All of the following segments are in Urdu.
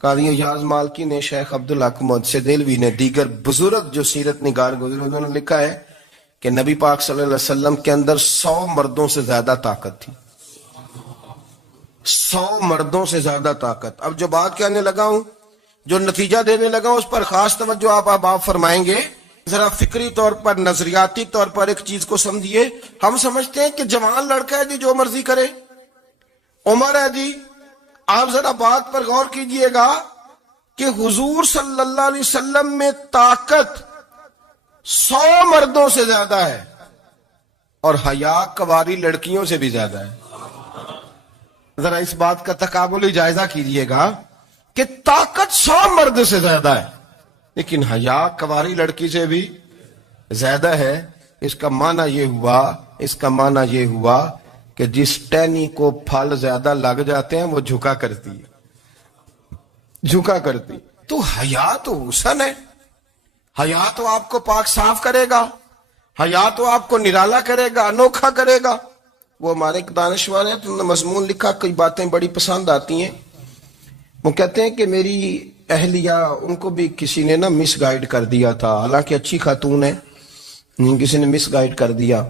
قاضی اعجاز مالکی نے، شیخ عبدالحق محدث دہلوی نے، دیگر بزرگ جو سیرت نگار گزرے انہوں نے لکھا ہے کہ نبی پاک صلی اللہ علیہ وسلم کے اندر 100 مردوں سے زیادہ طاقت تھی. 100 مردوں سے زیادہ طاقت. اب جو بات کہنے لگا ہوں، جو نتیجہ دینے لگا ہوں، اس پر خاص توجہ آپ فرمائیں گے. ذرا فکری طور پر، نظریاتی طور پر ایک چیز کو سمجھیے. ہم سمجھتے ہیں کہ جوان لڑکا ہے جی جو مرضی کرے، عمر ہے جی. آپ ذرا بات پر غور کیجئے گا کہ حضور صلی اللہ علیہ وسلم میں طاقت 100 مردوں سے زیادہ ہے اور حیا کنواری لڑکیوں سے بھی زیادہ ہے. ذرا اس بات کا تقابلی جائزہ کیجئے گا کہ طاقت 100 مرد سے زیادہ ہے لیکن حیا کنواری لڑکی سے بھی زیادہ ہے. اس کا معنی یہ ہوا کہ جس ٹہنی کو پھل زیادہ لگ جاتے ہیں وہ جھکا کرتی. تو حیا تو حسن ہے، حیا تو آپ کو پاک صاف کرے گا، حیا تو آپ کو نرالا کرے گا، انوکھا کرے گا. وہ ہمارے ایک دانشور ہیں، تو انہوں نے مضمون لکھا، کئی باتیں بڑی پسند آتی ہیں. وہ کہتے ہیں کہ میری اہلیہ، ان کو بھی کسی نے مس گائیڈ کر دیا تھا، حالانکہ اچھی خاتون ہے، کسی نے مس گائیڈ کر دیا.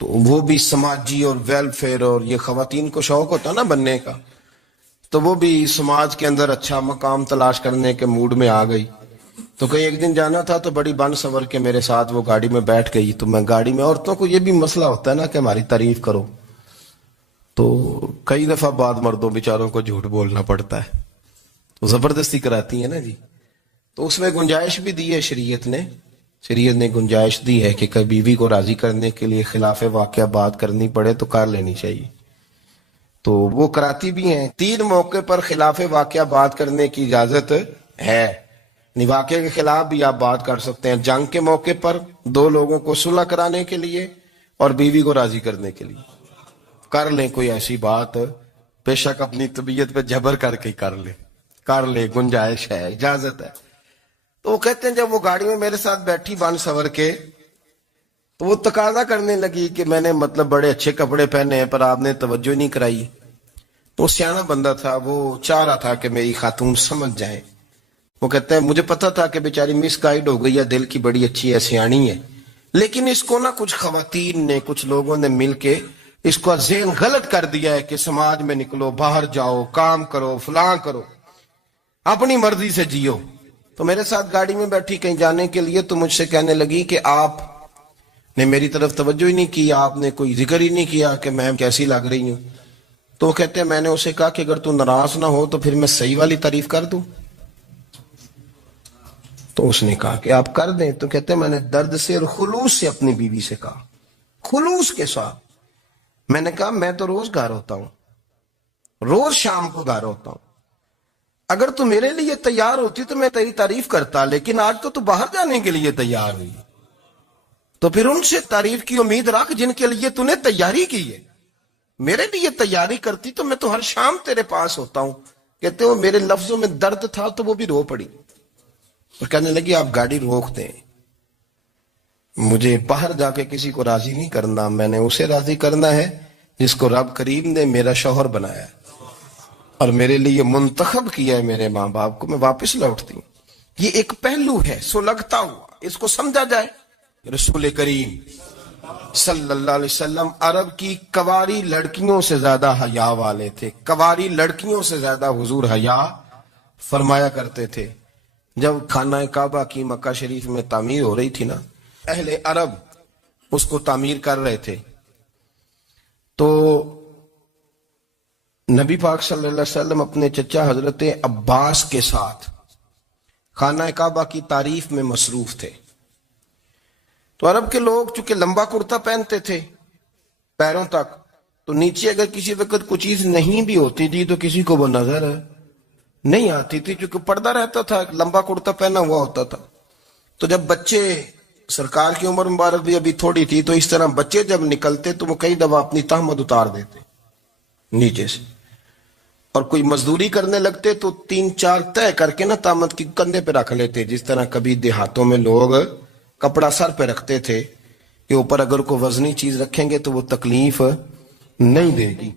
تو وہ بھی سماجی اور ویلفیئر اور یہ خواتین کو شوق ہوتا نا بننے کا، تو وہ بھی سماج کے اندر اچھا مقام تلاش کرنے کے موڈ میں آ گئی. تو کہیں ایک دن جانا تھا تو بڑی بن سور کے میرے ساتھ وہ گاڑی میں بیٹھ گئی. تو میں گاڑی میں، عورتوں کو یہ بھی مسئلہ ہوتا ہے نا کہ ہماری تعریف کرو، تو کئی دفعہ بعد مردوں بیچاروں کو جھوٹ بولنا پڑتا ہے، تو زبردستی کراتی ہے نا جی. تو اس میں گنجائش بھی دی ہے شریعت نے گنجائش دی ہے کہ کبھی بیوی کو راضی کرنے کے لیے خلاف واقعہ بات کرنی پڑے تو کر لینی چاہیے. تو وہ کراتی بھی ہیں. 3 موقع پر خلاف واقعہ بات کرنے کی اجازت ہے. واقعے کے خلاف بھی آپ بات کر سکتے ہیں. جنگ کے موقع پر 2 لوگوں کو صلح کرانے کے لیے اور بیوی کو راضی کرنے کے لیے کر لیں کوئی ایسی بات، بے شک اپنی طبیعت پہ جبر کر کے کر لے، گنجائش ہے، اجازت ہے. تو وہ کہتے ہیں جب وہ گاڑی میں میرے ساتھ بیٹھی بن سور کے، تو وہ تقاضا کرنے لگی کہ میں نے بڑے اچھے کپڑے پہنے ہیں پر آپ نے توجہ نہیں کرائی. تو سیانا بندہ تھا، وہ چاہ رہا تھا کہ میری خاتون سمجھ جائے. وہ کہتا ہے مجھے پتا تھا کہ بیچاری مس گائیڈ ہو گئی ہے، دل کی بڑی اچھی ہے، سیانی ہے، لیکن اس کو کچھ خواتین نے، کچھ لوگوں نے مل کے اس کو ذہن غلط کر دیا ہے کہ سماج میں نکلو، باہر جاؤ، کام کرو، فلاں کرو، اپنی مرضی سے جیو. تو میرے ساتھ گاڑی میں بیٹھی کہیں جانے کے لیے، تو مجھ سے کہنے لگی کہ آپ نے میری طرف توجہ ہی نہیں کی، آپ نے کوئی ذکر ہی نہیں کیا کہ میں کیسی لگ رہی ہوں. تو وہ کہتے ہیں میں نے اسے کہا کہ اگر تو ناراض نہ ہو تو پھر میں صحیح والی تعریف کر دوں. تو اس نے کہا کہ آپ کر دیں. تو کہتے ہیں میں نے درد سے اور خلوص سے اپنی بیوی سے کہا، خلوص کے ساتھ. میں نے کہا میں تو روز گھر ہوتا ہوں، روز شام کو گھر ہوتا ہوں، اگر تو میرے لیے تیار ہوتی تو میں تیری تعریف کرتا، لیکن آج تو باہر جانے کے لیے تیار ہوئی، تو پھر ان سے تعریف کی امید رکھ جن کے لیے تو نے تیاری کی ہے. میرے لیے تیاری کرتی تو میں تو ہر شام تیرے پاس ہوتا ہوں. کہتے ہو میرے لفظوں میں درد تھا تو وہ بھی رو پڑی اور کہنے لگی آپ گاڑی روک دیں، مجھے باہر جا کے کسی کو راضی نہیں کرنا، میں نے اسے راضی کرنا ہے جس کو رب کریم نے میرا شوہر بنایا ہے اور میرے لیے منتخب کیا ہے میرے ماں باپ کو. میں واپس لوٹتی ہوں. یہ ایک پہلو ہے سلگتا ہوا، اس کو سمجھا جائے. رسول کریم صلی اللہ علیہ وسلم عرب کی کواری لڑکیوں سے زیادہ حیا والے تھے. کواری لڑکیوں سے زیادہ حضور حیا فرمایا کرتے تھے. جب خانہ کعبہ کی مکہ شریف میں تعمیر ہو رہی تھی نا، اہل عرب اس کو تعمیر کر رہے تھے، تو نبی پاک صلی اللہ علیہ وسلم اپنے چچا حضرت عباس کے ساتھ خانہ کعبہ کی تعریف میں مصروف تھے. تو عرب کے لوگ چونکہ لمبا کرتا پہنتے تھے پیروں تک، تو نیچے اگر کسی وقت کوئی چیز نہیں بھی ہوتی تھی تو کسی کو وہ نظر نہیں آتی تھی، چونکہ پردہ رہتا تھا، لمبا کرتا پہنا ہوا ہوتا تھا. تو جب بچے، سرکار کی عمر مبارک بھی ابھی تھوڑی تھی، تو اس طرح بچے جب نکلتے تو وہ کئی دفعہ اپنی تہمت اتار دیتے نیچے سے، اور کوئی مزدوری کرنے لگتے تو 3-4 طے کر کے تہمت کی کندھے پہ رکھ لیتے. جس طرح کبھی دیہاتوں میں لوگ کپڑا سر پہ رکھتے تھے کہ اوپر اگر کوئی وزنی چیز رکھیں گے تو وہ تکلیف نہیں دے گی.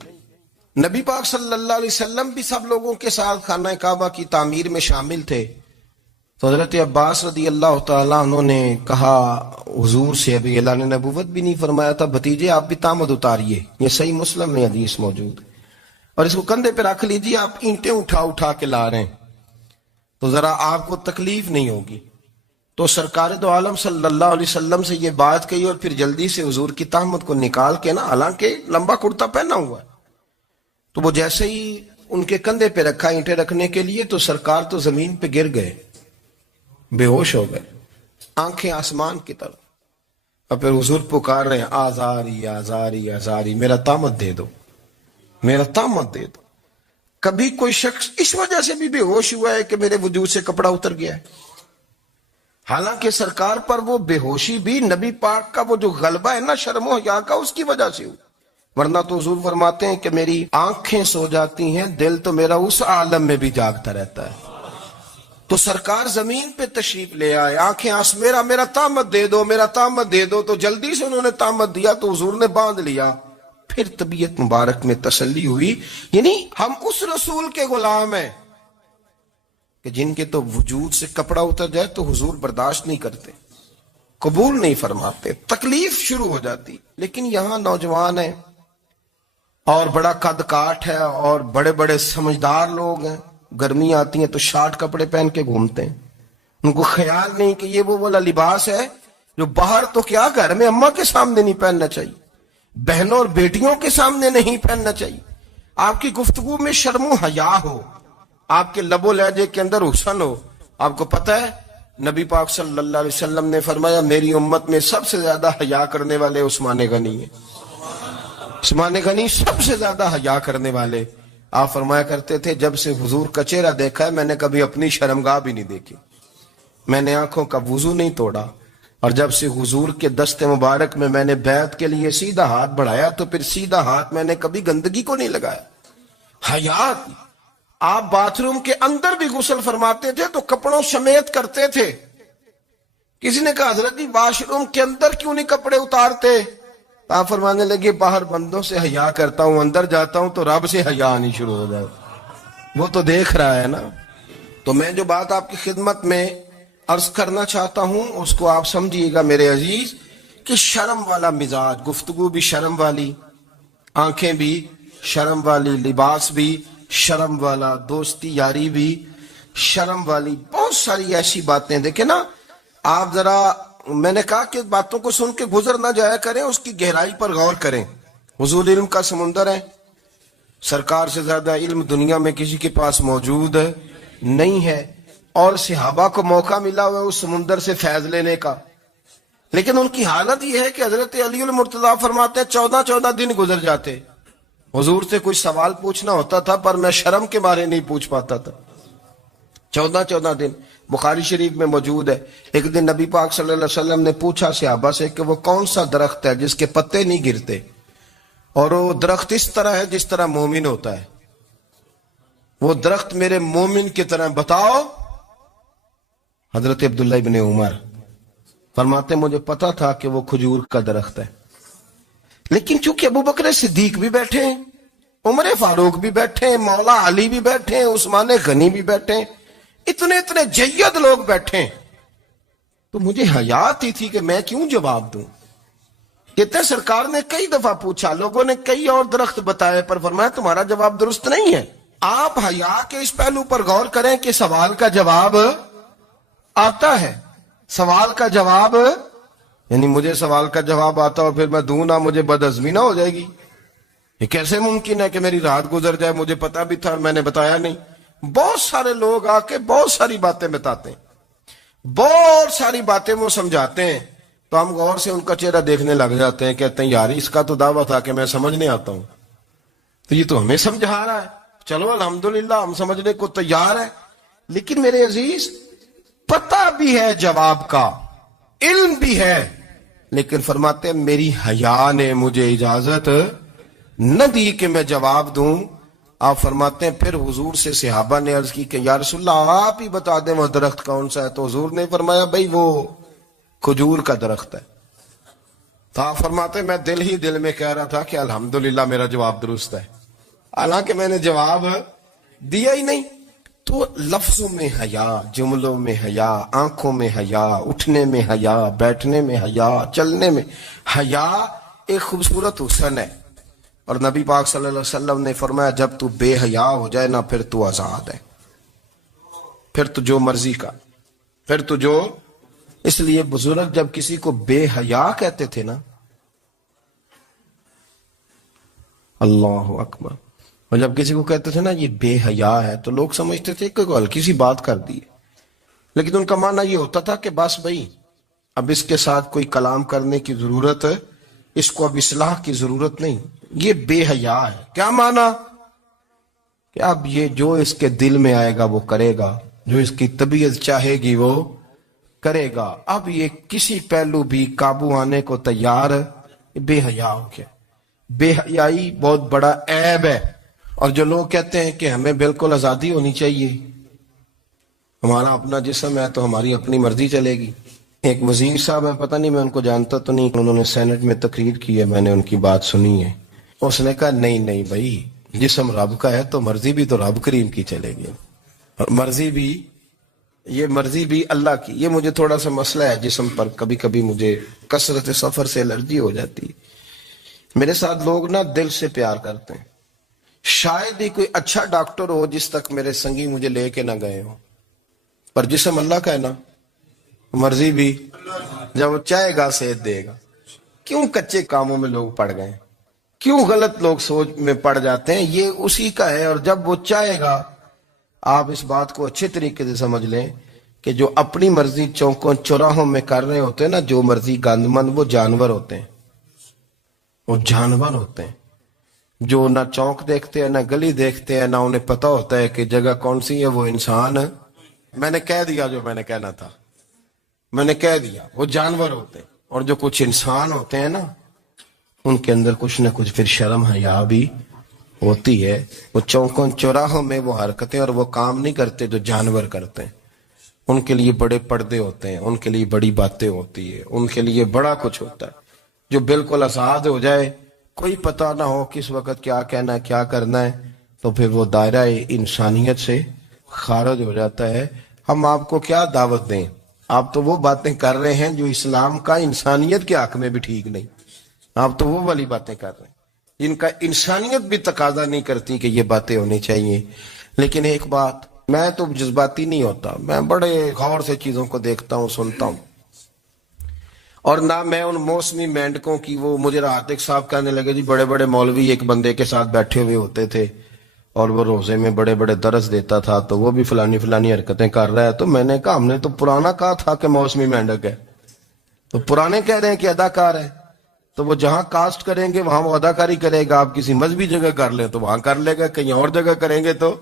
نبی پاک صلی اللہ علیہ وسلم بھی سب لوگوں کے ساتھ خانہ کعبہ کی تعمیر میں شامل تھے. تو حضرت عباس رضی اللہ تعالیٰ عنہ نے کہا حضور سے، ابھی اللہ نے نبوت بھی نہیں فرمایا تھا، بھتیجے آپ بھی تامد اتاریے. یہ صحیح مسلم میں حدیث موجود ہے. اور اس کو کندھے پہ رکھ لیجیے، آپ اینٹیں اٹھا اٹھا کے لا رہے ہیں تو ذرا آپ کو تکلیف نہیں ہوگی. تو سرکار دو عالم صلی اللہ علیہ وسلم سے یہ بات کہی اور پھر جلدی سے حضور کی تہمت کو نکال کے نا، حالانکہ لمبا کرتا پہنا ہوا ہے، تو وہ جیسے ہی ان کے کندھے پہ رکھا اینٹیں رکھنے کے لیے تو سرکار تو زمین پہ گر گئے، بے ہوش ہو گئے، آنکھیں آسمان کی طرف. اور پھر حضور پکار رہے ہیں آزاری آزاری آزاری، میرا تامت دے دو، میرا تامت دے دو. کبھی کوئی شخص اس وجہ سے بھی بے ہوش ہوا ہے کہ میرے وجود سے کپڑا اتر گیا ہے؟ حالانکہ سرکار پر وہ بے ہوشی بھی نبی پاک کا وہ جو غلبہ ہے نا شرم و حیا کا، اس کی وجہ سے ہوئی. ورنہ تو حضور فرماتے ہیں کہ میری آنکھیں سو جاتی ہیں، دل تو میرا اس عالم میں بھی جاگتا رہتا ہے. تو سرکار زمین پہ تشریف لے آئے، آنکھیں میرا تامت دے دو، میرا تامت دے دو. تو جلدی سے انہوں نے تامت دیا تو حضور نے باندھ لیا. پھر طبیعت مبارک میں تسلی ہوئی. یعنی ہم اس رسول کے غلام ہیں کہ جن کے تو وجود سے کپڑا اتر جائے تو حضور برداشت نہیں کرتے، قبول نہیں فرماتے، تکلیف شروع ہو جاتی. لیکن یہاں نوجوان ہیں اور بڑا قد کاٹ ہے اور بڑے بڑے سمجھدار لوگ ہیں، گرمی آتی ہیں تو شارٹ کپڑے پہن کے گھومتے ہیں. ان کو خیال نہیں کہ یہ وہ والا لباس ہے جو باہر تو کیا گھر میں اماں کے سامنے نہیں پہننا چاہیے، بہنوں اور بیٹیوں کے سامنے نہیں پہننا چاہیے. آپ کی گفتگو میں شرم و حیا ہو، آپ کے لب و لہجے کے اندر حسن ہو. آپ کو پتہ ہے نبی پاک صلی اللہ علیہ وسلم نے فرمایا میری امت میں سب سے زیادہ حیا کرنے والے عثمان غنی ہیں. عثمان غنی سب سے زیادہ حیا کرنے والے. آپ فرمایا کرتے تھے جب سے حضور کا چہرہ دیکھا ہے میں نے کبھی اپنی شرمگاہ بھی نہیں دیکھی، میں نے آنکھوں کا وضو نہیں توڑا، اور جب سے حضور کے دست مبارک میں میں نے بیعت کے لیے سیدھا ہاتھ بڑھایا تو پھر سیدھا ہاتھ میں نے کبھی گندگی کو نہیں لگایا. حیات. آپ باتھ روم کے اندر بھی غسل فرماتے تھے تو کپڑوں سمیت کرتے تھے. کسی نے کہا حضرت جی واش روم کے اندر کیوں نہیں کپڑے اتارتے؟ آپ فرمانے لگے باہر بندوں سے حیا کرتا ہوں، اندر جاتا ہوں تو رب سے حیا آنی شروع ہو جائے، وہ تو دیکھ رہا ہے نا. تو میں جو بات آپ کی خدمت میں عرض کرنا چاہتا ہوں اس کو آپ سمجھیے گا میرے عزیز، کہ شرم والا مزاج، گفتگو بھی شرم والی، آنکھیں بھی شرم والی، لباس بھی شرم والا، دوستی یاری بھی شرم والی، بہت ساری ایسی باتیں. دیکھیں نا آپ ذرا، میں نے کہا کہ باتوں کو سن کے گزر نہ جایا کریں، اس کی گہرائی پر غور کریں. حضور علم کا سمندر ہے، سرکار سے زیادہ علم دنیا میں کسی کے پاس موجود نہیں ہے، اور صحابہ کو موقع ملا ہوا ہے اس سمندر سے فیض لینے کا. لیکن ان کی حالت یہ ہے کہ حضرت علی المرتضیٰ فرماتے ہیں 14 دن گزر جاتے، حضور سے کوئی سوال پوچھنا ہوتا تھا پر میں شرم کے بارے نہیں پوچھ پاتا تھا. 14 دن بخاری شریف میں موجود ہے. ایک دن نبی پاک صلی اللہ علیہ وسلم نے پوچھا صحابہ سے کہ وہ کون سا درخت ہے جس کے پتے نہیں گرتے، اور وہ درخت اس طرح ہے جس طرح مومن ہوتا ہے، وہ درخت میرے مومن کی طرح بتاؤ. حضرت عبداللہ ابن عمر فرماتے مجھے پتا تھا کہ وہ کھجور کا درخت ہے، لیکن چونکہ ابو بکر صدیق بھی بیٹھے ہیں، عمر فاروق بھی بیٹھے ہیں، مولا علی بھی بیٹھے ہیں، عثمان غنی بھی بیٹھے ہیں، اتنے جید لوگ بیٹھے ہیں، تو مجھے حیا آتی تھی کہ میں کیوں جواب دوں. کہتے ہیں سرکار نے کئی دفعہ پوچھا، لوگوں نے کئی اور درخت بتائے پر فرمایا تمہارا جواب درست نہیں ہے. آپ حیا کے اس پہلو پر غور کریں کہ سوال کا جواب آتا ہے، سوال کا جواب، یعنی مجھے سوال کا جواب آتا اور پھر میں دوں نہ، مجھے بدعزمی نہ ہو جائے گی. یہ کیسے ممکن ہے کہ میری رات گزر جائے، مجھے پتا بھی تھا اور میں نے بتایا نہیں. بہت سارے لوگ آ کے بہت ساری باتیں بتاتے ہیں، بہت ساری باتیں وہ سمجھاتے ہیں، تو ہم غور سے ان کا چہرہ دیکھنے لگ جاتے ہیں، کہتے ہیں یار اس کا تو دعویٰ تھا کہ میں سمجھنے آتا ہوں، تو یہ تو ہمیں سمجھا رہا ہے، چلو الحمدللہ ہم سمجھنے کو تیار ہیں. لیکن میرے عزیز پتہ بھی ہے جواب کا، علم بھی ہے، لیکن فرماتے ہیں میری حیا نے مجھے اجازت نہ دی کہ میں جواب دوں. آپ فرماتے ہیں پھر حضور سے صحابہ نے عرض کی کہ یا رسول اللہ آپ ہی بتا دیں وہ درخت کون سا ہے. تو حضور نے فرمایا بھئی وہ کھجور کا درخت ہے. تو آپ فرماتے ہیں میں دل ہی دل میں کہہ رہا تھا کہ الحمدللہ میرا جواب درست ہے. حالانکہ میں نے جواب دیا ہی نہیں. تو لفظوں میں حیا، جملوں میں حیا، آنکھوں میں حیا، اٹھنے میں حیا، بیٹھنے میں حیا، چلنے میں حیا ایک خوبصورت حسن ہے. اور نبی پاک صلی اللہ علیہ وسلم نے فرمایا جب تو بے حیا ہو جائے نا پھر تو آزاد ہے، پھر تو جو مرضی کا، پھر تو جو. اس لیے بزرگ جب کسی کو بے حیا کہتے تھے نا، اللہ اکبر، اور جب کسی کو کہتے تھے نا یہ بے حیا ہے تو لوگ سمجھتے تھے کہ ہلکی سی بات کر دی ہے، لیکن ان کا معنی یہ ہوتا تھا کہ بس بھائی اب اس کے ساتھ کوئی کلام کرنے کی ضرورت ہے، اس کو اب اصلاح کی ضرورت نہیں، یہ بے حیا ہے. کیا معنی؟ کہ اب یہ جو اس کے دل میں آئے گا وہ کرے گا، جو اس کی طبیعت چاہے گی وہ کرے گا، اب یہ کسی پہلو بھی قابو آنے کو تیار ہے. بے حیا ہو گیا. بے حیائی بہت بڑا عیب ہے. اور جو لوگ کہتے ہیں کہ ہمیں بالکل آزادی ہونی چاہیے، ہمارا اپنا جسم ہے تو ہماری اپنی مرضی چلے گی. ایک وزیر صاحب ہیں، پتہ نہیں میں ان کو جانتا تو نہیں، انہوں نے سینٹ میں تقریر کی ہے، میں نے ان کی بات سنی ہے. اس نے کہا نہیں بھائی، جسم رب کا ہے تو مرضی بھی تو رب کریم کی چلے گی، اور مرضی بھی اللہ کی. یہ مجھے تھوڑا سا مسئلہ ہے جسم پر، کبھی کبھی مجھے کثرت سفر سے الرجی ہو جاتی ہے. میرے ساتھ لوگ نا دل سے پیار کرتے ہیں. شاید ہی کوئی اچھا ڈاکٹر ہو جس تک میرے سنگی مجھے لے کے نہ گئے ہو، پر جسم اللہ کا ہے نا، مرضی بھی جب وہ چاہے گا صحت دے گا. کیوں کچے کاموں میں لوگ پڑ گئے، کیوں غلط لوگ سوچ میں پڑ جاتے ہیں؟ یہ اسی کا ہے. اور جب وہ چاہے گا، آپ اس بات کو اچھے طریقے سے سمجھ لیں کہ جو اپنی مرضی چوکوں چوراہوں میں کر رہے ہوتے ہیں نا، جو مرضی گند مند، وہ جانور ہوتے ہیں. وہ جانور ہوتے ہیں جو نہ چوک دیکھتے ہیں، نہ گلی دیکھتے ہیں، نہ انہیں پتہ ہوتا ہے کہ جگہ کون سی ہے. وہ انسان، میں نے کہہ دیا جو میں نے کہنا تھا، میں نے کہہ دیا. وہ جانور ہوتے ہیں. اور جو کچھ انسان ہوتے ہیں نا، ان کے اندر کچھ نہ کچھ پھر شرم حیا بھی ہوتی ہے. وہ چوکوں چوراہوں میں وہ حرکتیں اور وہ کام نہیں کرتے جو جانور کرتے ہیں. ان کے لیے بڑے پردے ہوتے ہیں، ان کے لیے بڑی باتیں ہوتی ہے، ان کے لیے بڑا کچھ ہوتا ہے. جو بالکل آزاد ہو جائے، کوئی پتہ نہ ہو کس وقت کیا کہنا ہے کیا کرنا ہے، تو پھر وہ دائرہ انسانیت سے خارج ہو جاتا ہے. ہم آپ کو کیا دعوت دیں؟ آپ تو وہ باتیں کر رہے ہیں جو اسلام کا انسانیت کے حق میں بھی ٹھیک نہیں. آپ تو وہ والی باتیں کر رہے ہیں جن کا انسانیت بھی تقاضا نہیں کرتی کہ یہ باتیں ہونی چاہیے. لیکن ایک بات، میں تو جذباتی نہیں ہوتا، میں بڑے غور سے چیزوں کو دیکھتا ہوں، سنتا ہوں. اور نہ میں ان موسمی مینڈکوں کی، وہ مجھے رات ایک صاحب کہنے لگے جی بڑے بڑے مولوی ایک بندے کے ساتھ بیٹھے ہوئے ہوتے تھے اور وہ روزے میں بڑے بڑے درس دیتا تھا تو وہ بھی فلانی حرکتیں کر رہا ہے. تو میں نے کہا ہم نے تو پرانا کہا تھا کہ موسمی مینڈک ہے، تو پرانے کہہ رہے ہیں کہ اداکار ہے. تو وہ جہاں کاسٹ کریں گے وہاں وہ اداکاری کرے گا. آپ کسی مذہبی جگہ کر لیں تو وہاں کر لے گا، کہیں اور جگہ کریں گے تو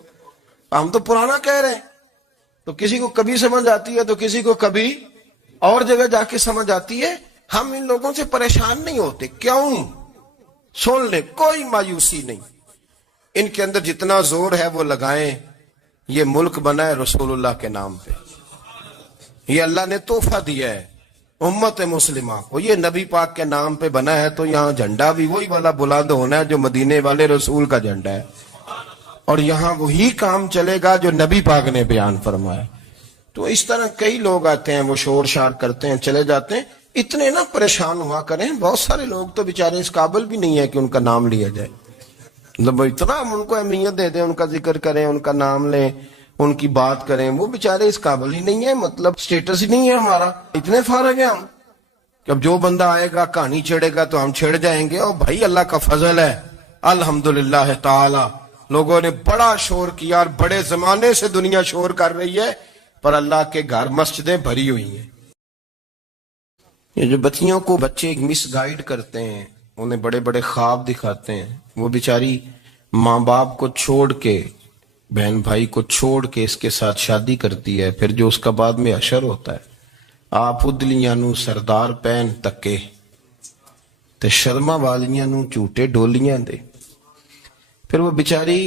ہم تو پرانا کہہ رہے ہیں. تو کسی کو کبھی سمجھ آتی ہے تو کسی کو کبھی اور جگہ جا کے سمجھ آتی ہے. ہم ان لوگوں سے پریشان نہیں ہوتے. کیوں؟ سن لیں، کوئی مایوسی نہیں. ان کے اندر جتنا زور ہے وہ لگائیں. یہ ملک بنا ہے رسول اللہ کے نام پہ، یہ اللہ نے تحفہ دیا ہے امت مسلمہ کو. یہ نبی پاک کے نام پہ بنا ہے تو یہاں جھنڈا بھی وہی والا بلند ہونا ہے جو مدینے والے رسول کا جھنڈا ہے، اور یہاں وہی کام چلے گا جو نبی پاک نے بیان فرمایا. تو اس طرح کئی لوگ آتے ہیں، وہ شور شار کرتے ہیں، چلے جاتے ہیں. اتنے نہ پریشان ہوا کریں. بہت سارے لوگ تو بیچارے اس قابل بھی نہیں ہے کہ ان کا نام لیا جائے. مطلب اتنا ہم ان کو اہمیت دے دیں، ان کا ذکر کریں، ان کا نام لیں، ان کی بات کریں، وہ بیچارے اس قابل ہی نہیں ہے. مطلب سٹیٹس ہی نہیں ہے ہمارا. اتنے فارغ ہیں ہم کہ اب جو بندہ آئے گا کہانی چھیڑے گا تو ہم چھیڑ جائیں گے. اور بھائی اللہ کا فضل ہے الحمدللہ تعالی، لوگوں نے بڑا شور کیا اور بڑے زمانے سے دنیا شور کر رہی ہے، پر اللہ کے گھر مسجدیں بھری ہوئی ہیں. یہ جو بچیوں کو بچے مس گائیڈ کرتے ہیں، انہیں بڑے بڑے خواب دکھاتے ہیں، وہ بیچاری ماں باپ کو چھوڑ کے، بہن بھائی کو چھوڑ کے اس کے ساتھ شادی کرتی ہے. پھر جو اس کا بعد میں حشر ہوتا ہے، آپ ادلیاں نو سردار پہن تکے تے شرما والیاں نو جھوٹے ڈولیاں دے. پھر وہ بیچاری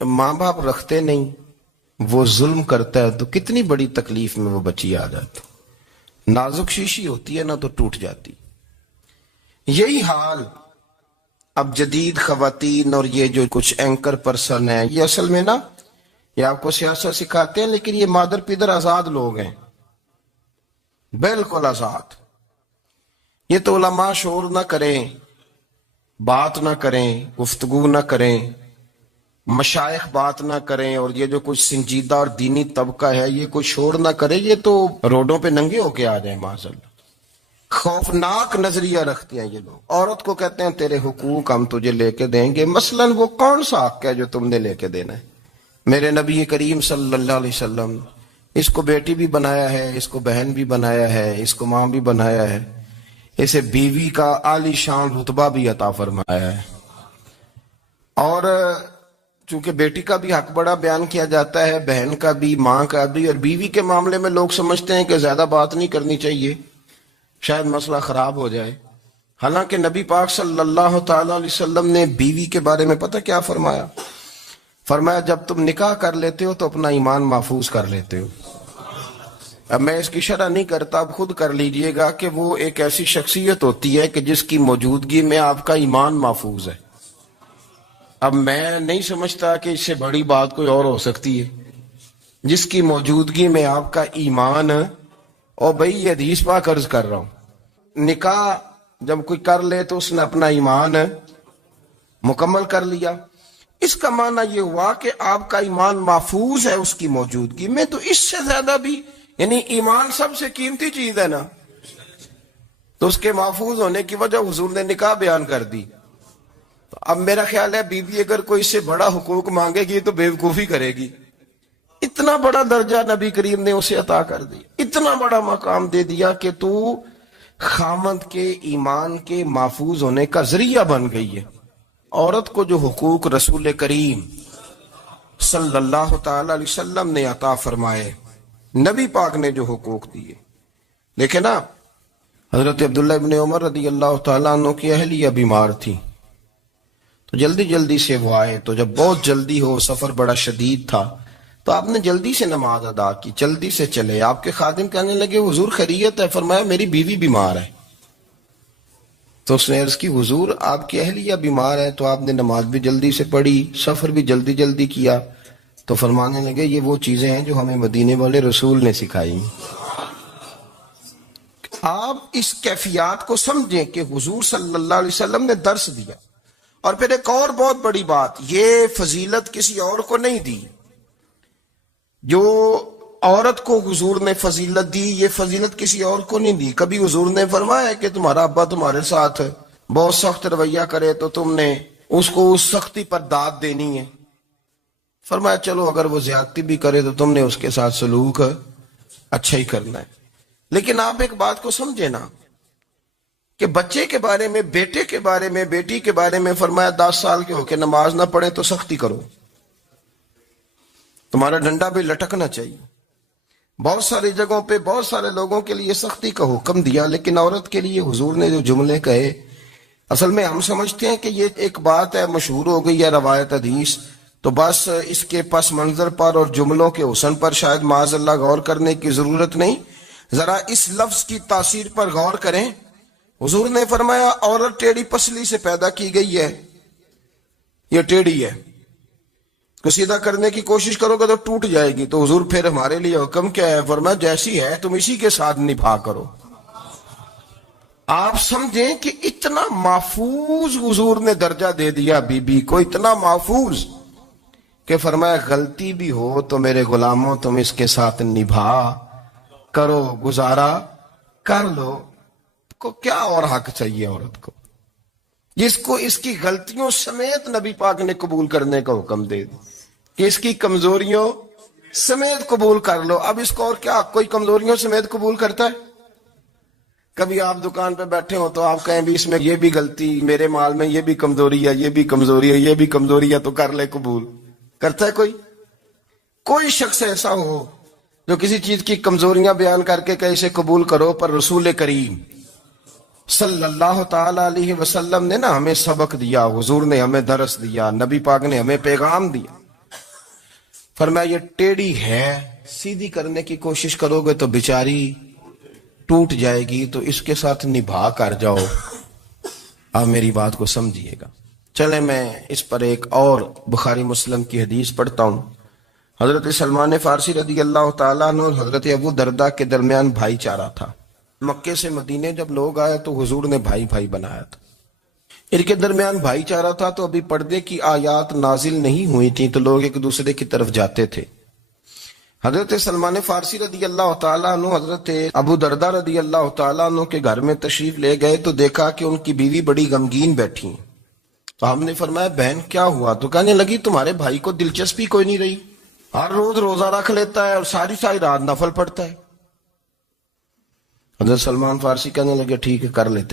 ماں باپ رکھتے نہیں، وہ ظلم کرتا ہے تو کتنی بڑی تکلیف میں وہ بچی آ جاتی. نازک شیشی ہوتی ہے نا تو ٹوٹ جاتی. یہی حال اب جدید خواتین اور یہ جو کچھ اینکر پرسن ہیں، یہ اصل میں نا یہ آپ کو سیاست سکھاتے ہیں، لیکن یہ مادر پیدر آزاد لوگ ہیں، بالکل آزاد۔ یہ تو علماء شور نہ کریں، بات نہ کریں، گفتگو نہ کریں، مشائخ بات نہ کریں، اور یہ جو کچھ سنجیدہ اور دینی طبقہ ہے یہ کوئی شور نہ کرے، یہ تو روڈوں پہ ننگے ہو کے آ جائیں معاذ اللہ۔ خوفناک نظریہ رکھتے ہیں یہ لوگ۔ عورت کو کہتے ہیں تیرے حقوق ہم تجھے لے کے دیں گے، مثلاً وہ کون سا حق ہے جو تم نے لے کے دینا ہے؟ میرے نبی کریم صلی اللہ علیہ وسلم اس کو بیٹی بھی بنایا ہے، اس کو بہن بھی بنایا ہے، اس کو ماں بھی بنایا ہے، اسے بیوی کا عالی شان رتبہ بھی عطا فرمایا ہے۔ اور چونکہ بیٹی کا بھی حق بڑا بیان کیا جاتا ہے، بہن کا بھی، ماں کا بھی، اور بیوی کے معاملے میں لوگ سمجھتے ہیں کہ زیادہ بات نہیں کرنی چاہیے، شاید مسئلہ خراب ہو جائے۔ حالانکہ نبی پاک صلی اللہ تعالی علیہ وسلم نے بیوی کے بارے میں پتہ کیا فرمایا؟ فرمایا جب تم نکاح کر لیتے ہو تو اپنا ایمان محفوظ کر لیتے ہو۔ اب میں اس کی شرح نہیں کرتا، اب خود کر لیجئے گا کہ وہ ایک ایسی شخصیت ہوتی ہے کہ جس کی موجودگی میں آپ کا ایمان محفوظ ہے۔ اب میں نہیں سمجھتا کہ اس سے بڑی بات کوئی اور ہو سکتی ہے، جس کی موجودگی میں آپ کا ایمان، اور بھئی یہ حدیث پاک عرض کر رہا ہوں، نکاح جب کوئی کر لے تو اس نے اپنا ایمان مکمل کر لیا۔ اس کا معنی یہ ہوا کہ آپ کا ایمان محفوظ ہے اس کی موجودگی میں، تو اس سے زیادہ بھی، یعنی ایمان سب سے قیمتی چیز ہے نا، تو اس کے محفوظ ہونے کی وجہ حضور نے نکاح بیان کر دی۔ تو اب میرا خیال ہے بیوی اگر کوئی اس سے بڑا حقوق مانگے گی تو بیوقوفی کرے گی۔ اتنا بڑا درجہ نبی کریم نے اسے عطا کر دی، اتنا بڑا مقام دے دیا کہ تو خامند کے ایمان کے محفوظ ہونے کا ذریعہ بن گئی ہے۔ عورت کو جو حقوق رسول کریم صلی اللہ تعالی علیہ وسلم نے عطا فرمائے، نبی پاک نے جو حقوق دیے، لیکن نا حضرت عبداللہ ابن عمر رضی اللہ تعالیٰ عنہ کی اہلیہ بیمار تھی، تو جلدی جلدی سے وہ آئے، تو جب بہت جلدی ہو، سفر بڑا شدید تھا، تو آپ نے جلدی سے نماز ادا کی، جلدی سے چلے۔ آپ کے خادم کہنے لگے حضور خیریت ہے؟ فرمایا میری بیوی بیمار ہے۔ تو اس نے عرض کی حضور آپ کی اہلیہ بیمار ہے، تو آپ نے نماز بھی جلدی سے پڑھی، سفر بھی جلدی جلدی کیا۔ تو فرمانے لگے یہ وہ چیزیں ہیں جو ہمیں مدینے والے رسول نے سکھائی۔ آپ اس کیفیات کو سمجھیں کہ حضور صلی اللہ علیہ وسلم نے درس دیا۔ اور پھر ایک اور بہت بڑی بات، یہ فضیلت کسی اور کو نہیں دی، جو عورت کو حضور نے فضیلت دی یہ فضیلت کسی اور کو نہیں دی۔ کبھی حضور نے فرمایا کہ تمہارا ابا تمہارے ساتھ بہت سخت رویہ کرے تو تم نے اس کو اس سختی پر داد دینی ہے؟ فرمایا چلو اگر وہ زیادتی بھی کرے تو تم نے اس کے ساتھ سلوک اچھا ہی کرنا ہے۔ لیکن آپ ایک بات کو سمجھے نا کہ بچے کے بارے میں، بیٹے کے بارے میں، بیٹی کے بارے میں فرمایا 10 سال کے ہو کے نماز نہ پڑھے تو سختی کرو، تمہارا ڈنڈا بھی لٹکنا چاہیے۔ بہت ساری جگہوں پہ بہت سارے لوگوں کے لیے سختی کا حکم دیا، لیکن عورت کے لیے حضور نے جو جملے کہے، اصل میں ہم سمجھتے ہیں کہ یہ ایک بات ہے، مشہور ہو گئی ہے روایت حدیث، تو بس اس کے پس منظر پر اور جملوں کے حسن پر شاید معاذ اللہ غور کرنے کی ضرورت نہیں۔ ذرا اس لفظ کی تاثیر پر غور کریں۔ حضور نے فرمایا عورت ٹیڑھی پسلی سے پیدا کی گئی ہے، یہ ٹیڑھی ہے، کو سیدھا کرنے کی کوشش کرو گے تو ٹوٹ جائے گی۔ تو حضور پھر ہمارے لیے حکم کیا ہے؟ فرمایا جیسی ہے تم اسی کے ساتھ نبھا کرو۔ آپ سمجھیں کہ اتنا محفوظ حضور نے درجہ دے دیا بی بی کو، اتنا محفوظ کہ فرمایا غلطی بھی ہو تو میرے غلاموں تم اس کے ساتھ نبھا کرو، گزارا کر لو۔ کو کیا اور حق چاہیے عورت کو، جس کو اس کی غلطیوں سمیت نبی پاک نے قبول کرنے کا حکم دے دی کہ اس کی کمزوریوں سمیت قبول کر لو۔ اب اس کو اور کیا کوئی کمزوریوں سمیت قبول کرتا ہے؟ کبھی آپ دکان پہ بیٹھے ہو تو آپ کہیں بھی اس میں یہ بھی غلطی، میرے مال میں یہ بھی کمزوری ہے، یہ بھی کمزوری ہے، یہ بھی کمزوری ہے، تو کر لے قبول۔ کرتا ہے کوئی؟ کوئی شخص ایسا ہو جو کسی چیز کی کمزوریاں بیان کر کے کہ اسے قبول کرو؟ پر رسول کریم صلی اللہ تعالی علیہ وسلم نے نا ہمیں سبق دیا، حضور نے ہمیں درس دیا، نبی پاک نے ہمیں پیغام دیا۔ فرمایا یہ ٹیڑھی ہے، سیدھی کرنے کی کوشش کرو گے تو بیچاری ٹوٹ جائے گی، تو اس کے ساتھ نبھا کر جاؤ۔ آپ میری بات کو سمجھیے گا۔ چلے میں اس پر ایک اور بخاری مسلم کی حدیث پڑھتا ہوں۔ حضرت سلمان فارسی رضی اللہ تعالیٰ عنہ اور حضرت ابو دردہ کے درمیان بھائی چارہ تھا۔ مکے سے مدینے جب لوگ آئے تو حضور نے بھائی بھائی بنایا تھا، ان کے درمیان بھائی چارہ تھا، تو ابھی پردے کی آیات نازل نہیں ہوئی تھیں تو لوگ ایک دوسرے کی طرف جاتے تھے۔ حضرت سلمان فارسی رضی اللہ تعالیٰ عنہ حضرت ابو دردہ رضی اللہ تعالیٰ عنہ کے گھر میں تشریف لے گئے تو دیکھا کہ ان کی بیوی بڑی غمگین بیٹھی ہیں۔ تو ہم نے فرمایا بہن کیا ہوا؟ تو کہنے لگی تمہارے بھائی کو دلچسپی کوئی نہیں رہی، ہر روز روزہ رکھ لیتا ہے اور ساری ساری رات نفل پڑھتا ہے۔ حضرت سلمان فارسی کہنے لگے ٹھیک ہے کر لیتے